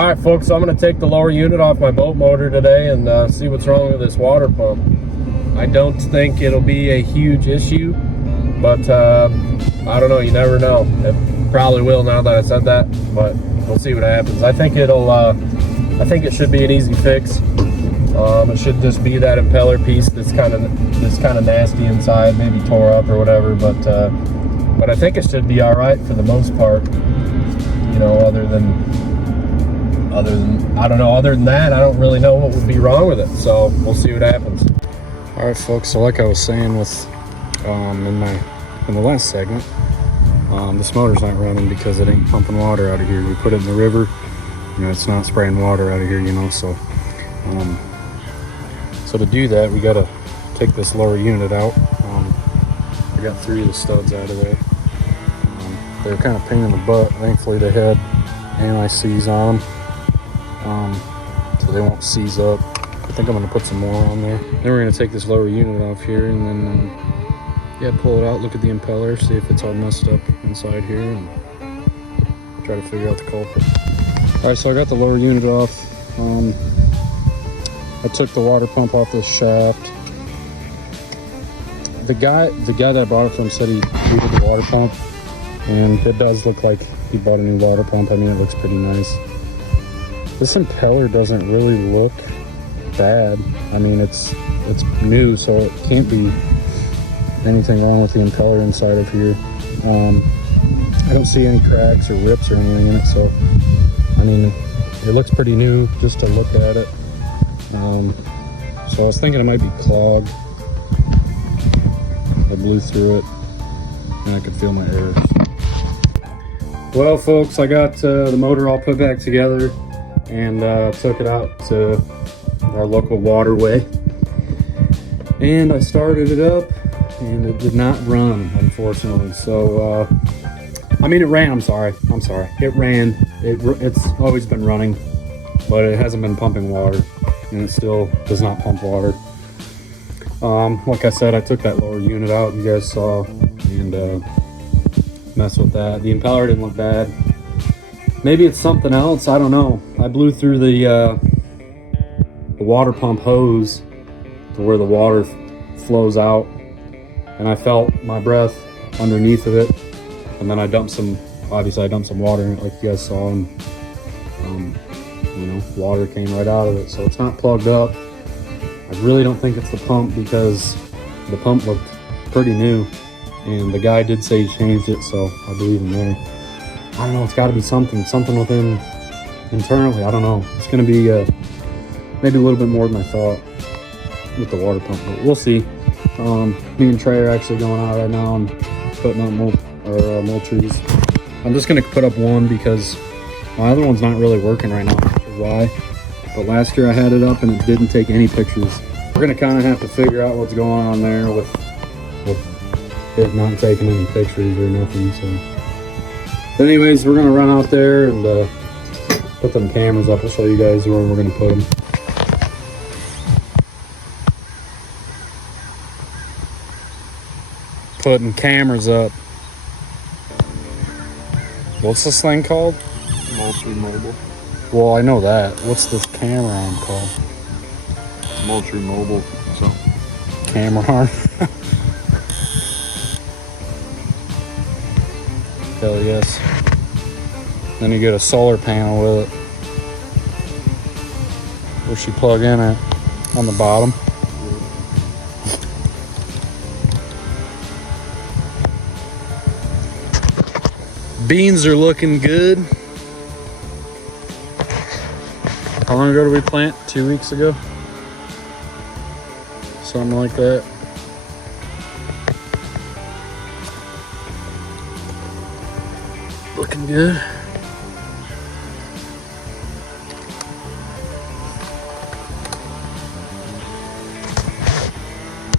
All right, folks, so I'm going to take the lower unit off my boat motor today and see what's wrong with this water pump. I don't think it'll be a huge issue, but I don't know. You never know. It probably will now that I said that, but we'll see what happens. I think it should be an easy fix. It should just be that impeller piece that's kind of nasty inside, maybe tore up or whatever. But I think it should be all right for the most part. You know, other than that, I don't really know what would be wrong with it. So we'll see what happens. All right, folks. So like I was saying with in the last segment, this motor's not running because it ain't pumping water out of here. We put it in the river, you know, it's not spraying water out of here, you know. So so to do that, we got to take this lower unit out. I got 3 of the studs out of there. They're kind of pain in the butt. Thankfully, they had anti-seize on them, so they won't seize up. I think I'm going to put some more on there. Then we're going to take this lower unit off here and then, yeah, pull it out, look at the impeller, see if it's all messed up inside here, and try to figure out the culprit. All right, so I got the lower unit off. I took the water pump off this shaft. The guy that I bought it from said he needed the water pump, and it does look like he bought a new water pump. I mean, it looks pretty nice. This impeller doesn't really look bad. I mean, it's new, so it can't be anything wrong with the impeller inside of here. I don't see any cracks or rips or anything in it, so I mean, it looks pretty new just to look at it. So I was thinking it might be clogged. I blew through it and I could feel my errors. Well, folks, I got the motor all put back together and took it out to our local waterway, and I started it up and it did not run, unfortunately. So I mean, it ran. I'm sorry, it ran. It's always been running, but it hasn't been pumping water, and it still does not pump water. Like I said, I took that lower unit out, you guys saw, and messed with that. The impeller didn't look bad. Maybe it's something else, I don't know. I blew through the water pump hose to where the water flows out, and I felt my breath underneath of it, and then I dumped some water in it, like you guys saw, and you know, water came right out of it. So it's not plugged up. I really don't think it's the pump, because the pump looked pretty new, and the guy did say he changed it, so I believe him there. I don't know, it's got to be something within internally. I don't know. It's going to be maybe a little bit more than I thought with the water pump, but we'll see. Me and Trey are actually going out right now and putting up more trees. I'm just going to put up one because my other one's not really working right now. I'm not sure why, but last year I had it up and it didn't take any pictures. We're going to kind of have to figure out what's going on there with it not taking any pictures or nothing. So, but anyways, we're going to run out there and put them cameras up. I'll show you guys where we're going to put them. Putting cameras up. What's this thing called? Multi-mobile. Well, I know that. What's this camera arm called? Multi-mobile. So. Camera arm. Hell yes. Then you get a solar panel with it. Where's she plug in at? On the bottom. Beans are looking good. How long ago did we plant? 2 weeks ago? Something like that. Looking good.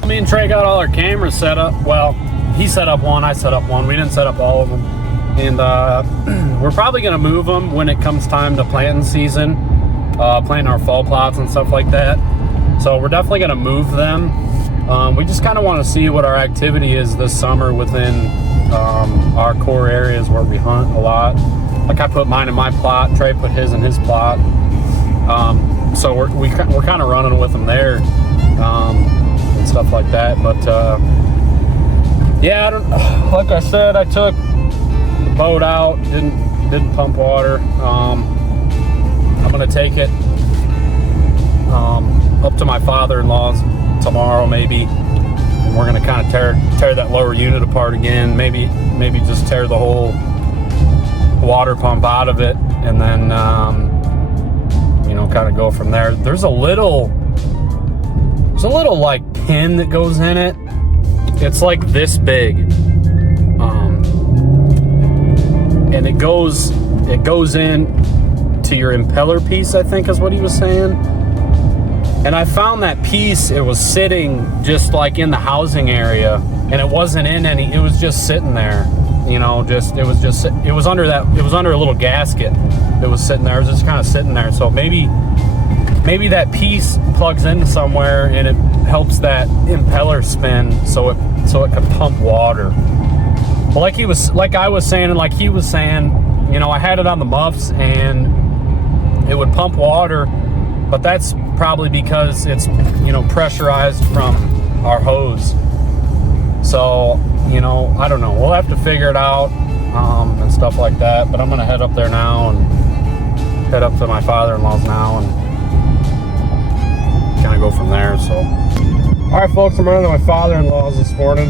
Me and Trey got all our cameras set up. Well, he set up one, I set up one. We didn't set up all of them. And we're probably gonna move them when it comes time to planting season, planting our fall plots and stuff like that. So we're definitely gonna move them. We just kind of want to see what our activity is this summer within our core areas where we hunt a lot. like I put mine in my plot, Trey put his in his plot. So we're kind of running with them there, and stuff like that. But yeah, like I said, I took the boat out, didn't pump water. I'm gonna take it up to my father-in-law's tomorrow maybe, and we're gonna kind of tear that lower unit apart again. Maybe just tear the whole water pump out of it, and then you know, kind of go from there. There's a little like pin that goes in it. It's like this big, and it goes in to your impeller piece, I think is what he was saying. And I found that piece, it was sitting just like in the housing area, and it wasn't in any, it was just sitting there, you know, it was under a little gasket that was sitting there. It was just kind of sitting there. So maybe that piece plugs into somewhere and it helps that impeller spin so it can pump water. But like I was saying, and like he was saying, you know, I had it on the muffs and it would pump water, but that's probably because it's, you know, pressurized from our hose. So, you know, I don't know. We'll have to figure it out and stuff like that. But I'm gonna head up there now and head up to my father-in-law's now and kind of go from there. So, all right, folks, I'm running to my father-in-law's this morning.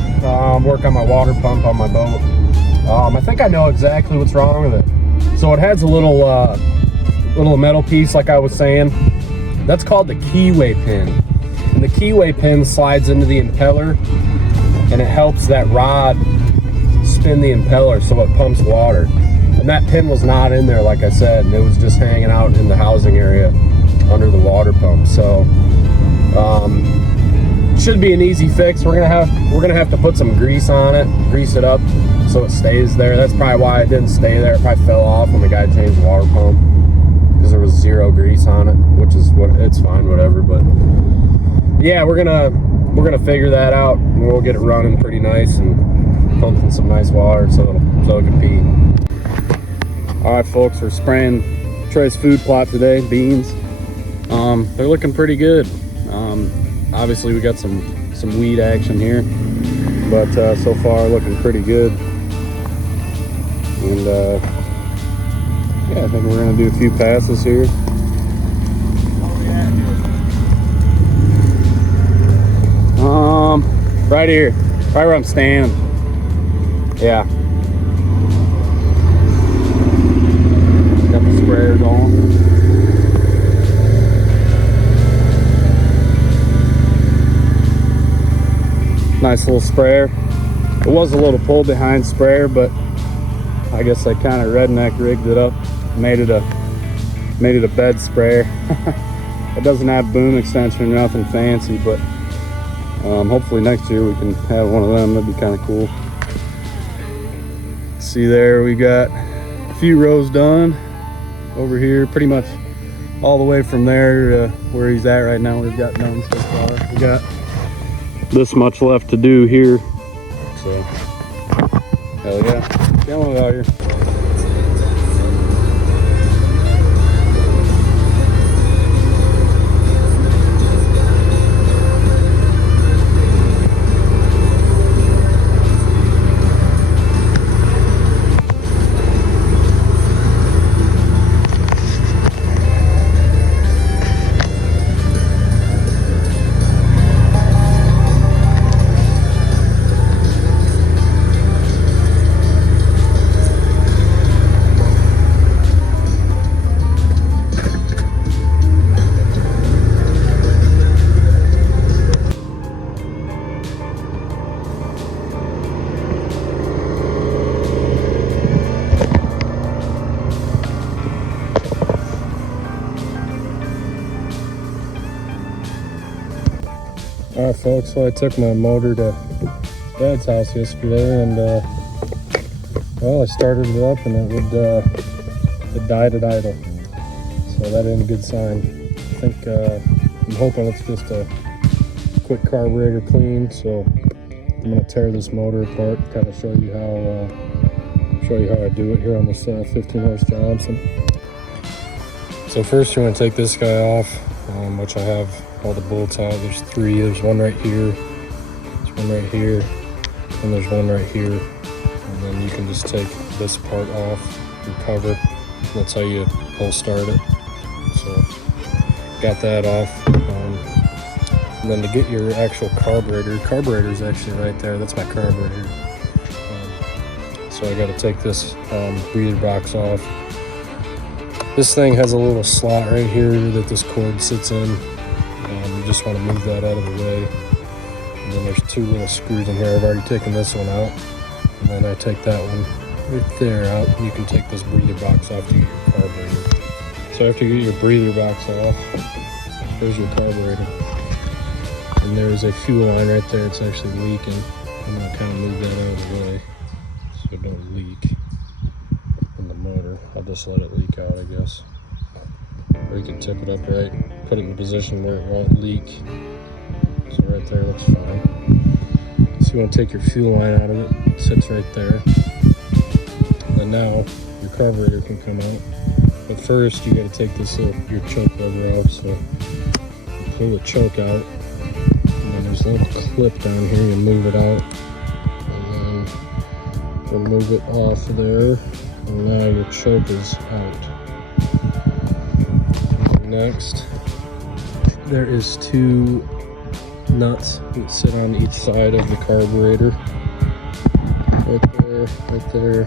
Work on my water pump on my boat. I think I know exactly what's wrong with it. So it has a little metal piece, like I was saying. That's called the KEYWAY pin. And the KEYWAY pin slides into the impeller, and it helps that rod spin the impeller so it pumps water. And that pin was not in there, like I said. It was just hanging out in the housing area under the water pump. So should be an easy fix. We're gonna have to put some grease on it, grease it up so it stays there. That's probably why it didn't stay there. It probably fell off when the guy changed the water pump, because there was zero grease on it, which is what, it's fine, whatever. But yeah, we're gonna figure that out, and we'll get it running pretty nice and pumping some nice water so it can pee. All right, folks, we're spraying Trey's food plot today, beans. They're looking pretty good. Obviously we got some weed action here, but so far looking pretty good. And yeah, I think we're gonna do a few passes here. Right here, right where I'm standing. Yeah. Got the sprayers on. Nice little sprayer. It was a little pull behind sprayer, but I guess I kind of redneck rigged it up, made it a bed sprayer. It doesn't have boom extension or nothing fancy, but hopefully next year we can have one of them. That'd be kind of cool. See there, we got a few rows done over here, pretty much all the way from there where he's at right now. We've got done so far. We got this much left to do here. So, hell yeah, killing it out here. All right, folks, so I took my motor to Dad's house yesterday, and well, I started it up and it died at idle. So that ain't a good sign. I think I'm hoping it's just a quick carburetor clean. So I'm gonna tear this motor apart, kind of show you show you how I do it here on this 15 horse Johnson. So first you're going to take this guy off, which I have all the bolts out. There's 3. There's one right here, there's one right here, and there's one right here. And then you can just take this part off and cover. That's how you pull start it. So got that off. And then to get your actual carburetor is actually right there. That's my carburetor. So I got to take this breather box off. This thing has a little slot right here that this cord sits in. You just want to move that out of the way. And then there's 2 little screws in here. I've already taken this one out. And then I take that one right there out. And you can take this breather box off to get your carburetor. So after you get your breather box off, there's your carburetor. And there's a fuel line right there. It's actually leaking. I'm going to kind of move that out of the way so it don't leak in the motor. I'll just let it leak out, I guess. Or you can tip it up right, put it in a position where it won't leak. So right there looks fine. So you want to take your fuel line out of it. It sits right there. And now your carburetor can come out. But first you got to take this your choke lever out. So you pull the choke out. And then there's a little clip down here. You move it out. And then remove it off of there. And now your choke is out. Next, there is 2 nuts that sit on each side of the carburetor. Right there, right there.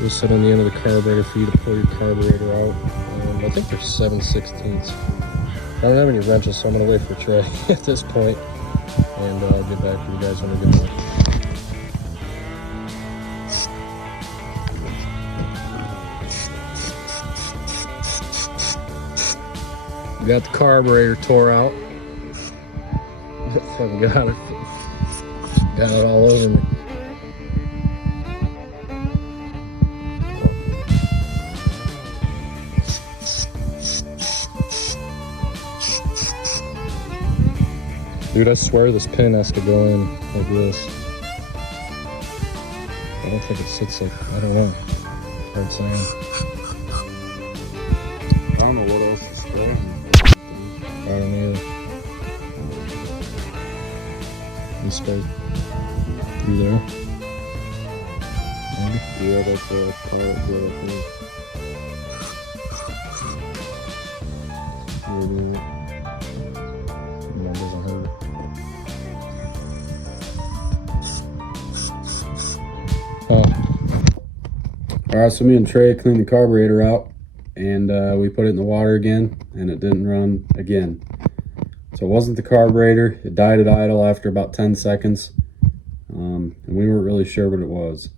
They sit on the end of the carburetor for you to pull your carburetor out. I think they're 7/16. I don't have any wrenches, so I'm gonna wait for Trey at this point, and I'll get back to you guys when I get back. We got the carburetor tore out. Fucking got it all over me. Dude, I swear this pin has to go in like this. I don't think it sits like, I don't know. Hard saying. I don't know what else to say. I don't know. You start through there. Maybe. Yeah, that's a part good, I think. That doesn't hurt. Alright, so me and Trey cleaned the carburetor out, and we put it in the water again, and it didn't run again. So it wasn't the carburetor. It died at idle after about 10 seconds, and we weren't really sure what it was.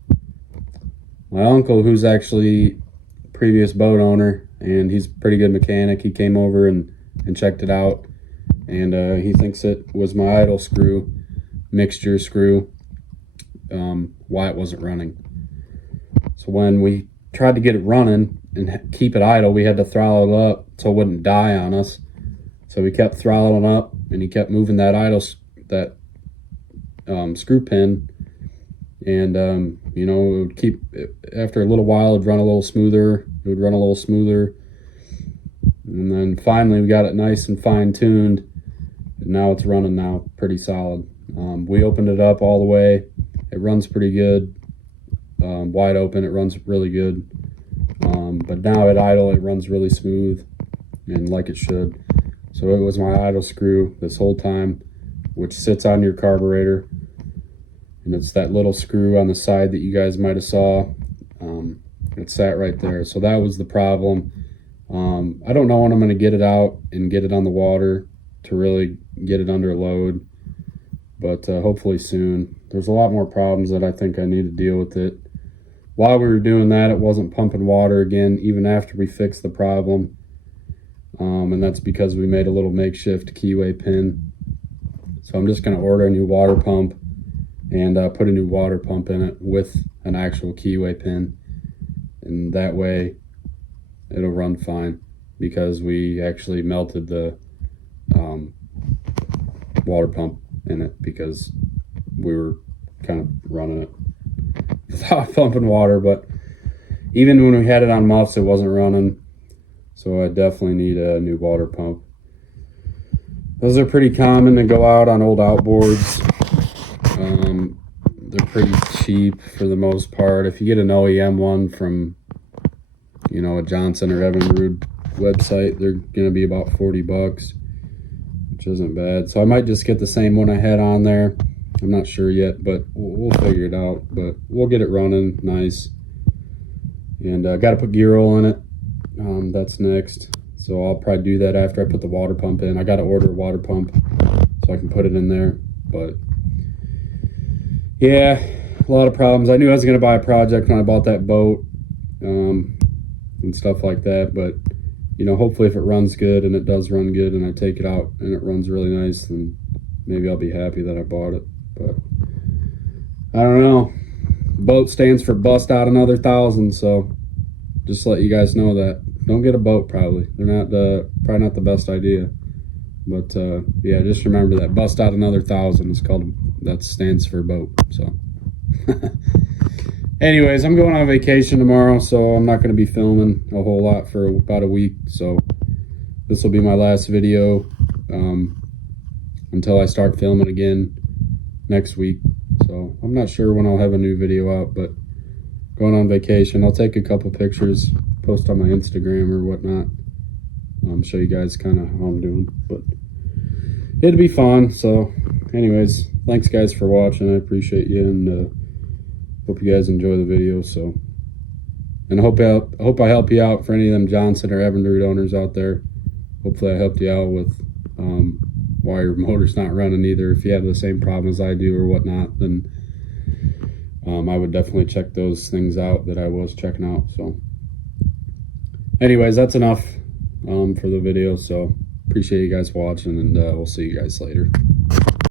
My uncle, who's actually a previous boat owner, and he's a pretty good mechanic, he came over and checked it out, and he thinks it was my idle screw, mixture screw, why it wasn't running. So when we tried to get it running and keep it idle, we had to throttle it up so it wouldn't die on us. So we kept throttling up, and he kept moving that screw pin, and you know, it would keep, after a little while it'd run a little smoother. It would run a little smoother, and then finally we got it nice and fine-tuned, and now it's running now pretty solid. We opened it up all the way. It runs pretty good. Wide open, it runs really good. But now at idle, it runs really smooth and like it should. So it was my idle screw this whole time, which sits on your carburetor, and it's that little screw on the side that you guys might have saw. It sat right there. So that was the problem. I don't know when I'm going to get it out and get it on the water to really get it under load, but hopefully soon. There's a lot more problems that I think I need to deal with it. While we were doing that, it wasn't pumping water again, even after we fixed the problem. And that's because we made a little makeshift KEYWAY pin. So I'm just going to order a new water pump and put a new water pump in it with an actual KEYWAY pin. And that way it'll run fine, because we actually melted the water pump in it because we were kind of running it. without pumping water, but even when we had it on muffs, it wasn't running. So I definitely need a new water pump. Those are pretty common to go out on old outboards. They're pretty cheap for the most part. If you get an OEM one from, you know, a Johnson or Evinrude website, they're gonna be about 40 bucks, which isn't bad. So I might just get the same one I had on there. I'm not sure yet, but we'll figure it out. But we'll get it running nice. And got to put gear oil in it. That's next. So I'll probably do that after I put the water pump in. I got to order a water pump so I can put it in there. But yeah, a lot of problems. I knew I was going to buy a project when I bought that boat and stuff like that. But, you know, hopefully if it runs good, and it does run good, and I take it out and it runs really nice, then maybe I'll be happy that I bought it. But I don't know. Boat stands for bust out another 1,000, so just to let you guys know that. Don't get a boat, probably. They're not probably not the best idea. But yeah, just remember that. Bust out another 1,000 is called, that stands for boat. So anyways, I'm going on vacation tomorrow, so I'm not going to be filming a whole lot for about a week. So this will be my last video until I start filming again next week. So I'm not sure when I'll have a new video out, but going on vacation, I'll take a couple pictures, post on my Instagram or whatnot, show you guys kind of how I'm doing. But it'll be fun. So anyways, thanks guys for watching. I appreciate you, and hope you guys enjoy the video. So, and I hope I help you out for any of them Johnson or Evinrude owners out there. Hopefully I helped you out with why your motor's not running either. If you have the same problem as I do or whatnot, then I would definitely check those things out that I was checking out. So anyways, that's enough for the video. So appreciate you guys watching, and we'll see you guys later.